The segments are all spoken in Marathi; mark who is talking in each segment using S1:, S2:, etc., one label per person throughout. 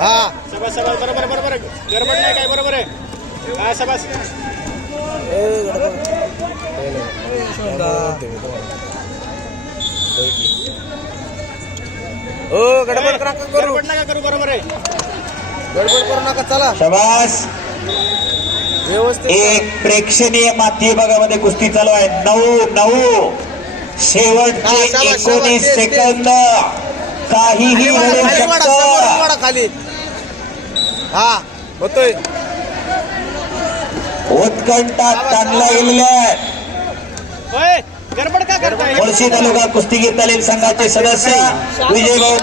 S1: हा.
S2: सबास सबास बरोबर बरोबर. आहे. गडबड नाही काय बरोबर आहे. हा सबास
S1: हो गडबड नका करू
S2: गडबड नका करू बरोबर आहे.
S1: गडबड करू नका चला.
S3: शबास.
S1: व्यवस्थित
S3: एक प्रेक्षणीय माती भागामध्ये कुस्ती चालू आहे. नऊ नऊ. शेवटचे
S1: हा, शाबास, शाबास,
S3: एकोणीस
S1: तेच, तेच.
S3: सेकंद. काहीही
S1: खाली वाढा,
S3: घडू
S1: खाली वाढा, समोरून
S3: शकतं
S1: खाली. हा होतोय.
S3: उत्कंठा ताणला
S2: होय गडबड का करताय?
S3: मुळशी तालुका कुस्तीगीर तालीम संघाचे सदस्य विजयभाऊ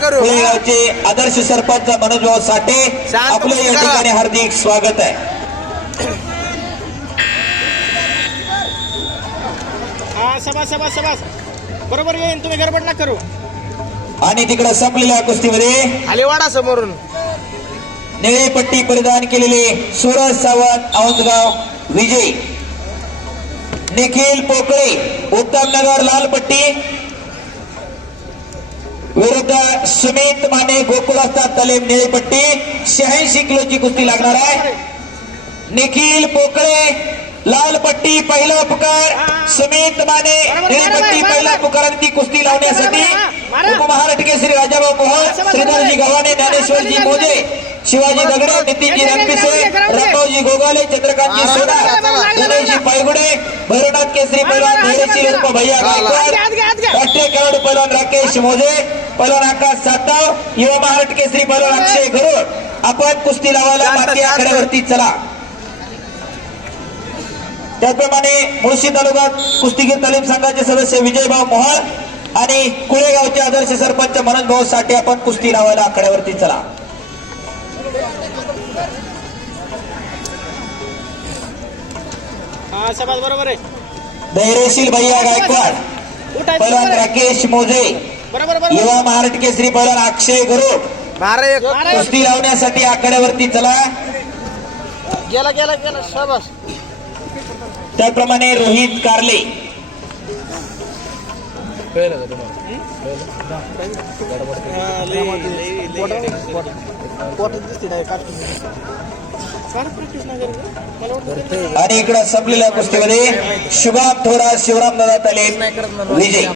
S1: करू.
S3: पुणेगावचे आदर्श सरपंच मनोजभाऊ साठे आपलं या. ठिकाणी हार्दिक स्वागत आहे.
S2: हा सबास सबास सबास बरोबर येईन तुम्ही गडबड नका करू.
S3: आणि तिकडे संपलेल्या कुस्तीमध्ये
S1: खाली वाडा समोरून.
S3: निळी पट्टी परिधान केलेले सूरज सावंत औंधगाव विजय. निखिल पोकळे उत्तम नगर लाल पट्टी विरुद्ध सुमित माने गोकुळस्था तालीम निळी पट्टी शहाऐंशी किलोची कुस्ती लागणार आहे. निखिल पोकळे लाल पट्टी पहिला पुकार. सुमित माने निळी पट्टी पहिला पुकार ती कुस्ती लावण्यासाठी उपमहाराष्ट्र केसरी राजाभाऊ मोहन श्रीधरजी गव्हाणे ज्ञानेश्वरजी मोजे शिवाजी दगडे नितीनजी रणपिसे रामभाऊजी गोगाले चंद्रकांतजी सोडा विनयजी पायगुडे भैरवनाथ केसरी पैलवान धैर्यशील उर्फ भैया गायकवाड राष्ट्रीय खेळाडू पैलवान राकेश मोजे पैलवान आकाश साताव युवा महाराष्ट्र केसरी पैलवान अक्षय गरुड. आपण कुस्ती लावायला माती
S1: शांत.
S3: आखाड्यावरती चला. त्याचप्रमाणे मुळशी तालुका कुस्तीगीर तालीम संघाचे सदस्य विजयभाऊ मोहळ आणि कुळेगावचे आदर्श सरपंच मनोज भाऊ साठे आपण कुस्ती लावायला आखाड्यावरती चला.
S2: हा सबास बरोबर आहे.
S3: धैर्यशील भैया गायकवाड पैलवान. राकेश मोजे युवा महाराष्ट्र केसरी पैलवान अक्षय
S1: एक
S3: कुस्ती लावण्यासाठी आखाड्यावरती चला.
S1: गेला गेला गेला शाबास.
S3: त्याप्रमाणे रोहित कारले.
S2: करत? का?
S3: आणि इकडं संपलेल्या कुस्तीमध्ये शुभम थोरा शिवराम दादा तालीम विजय.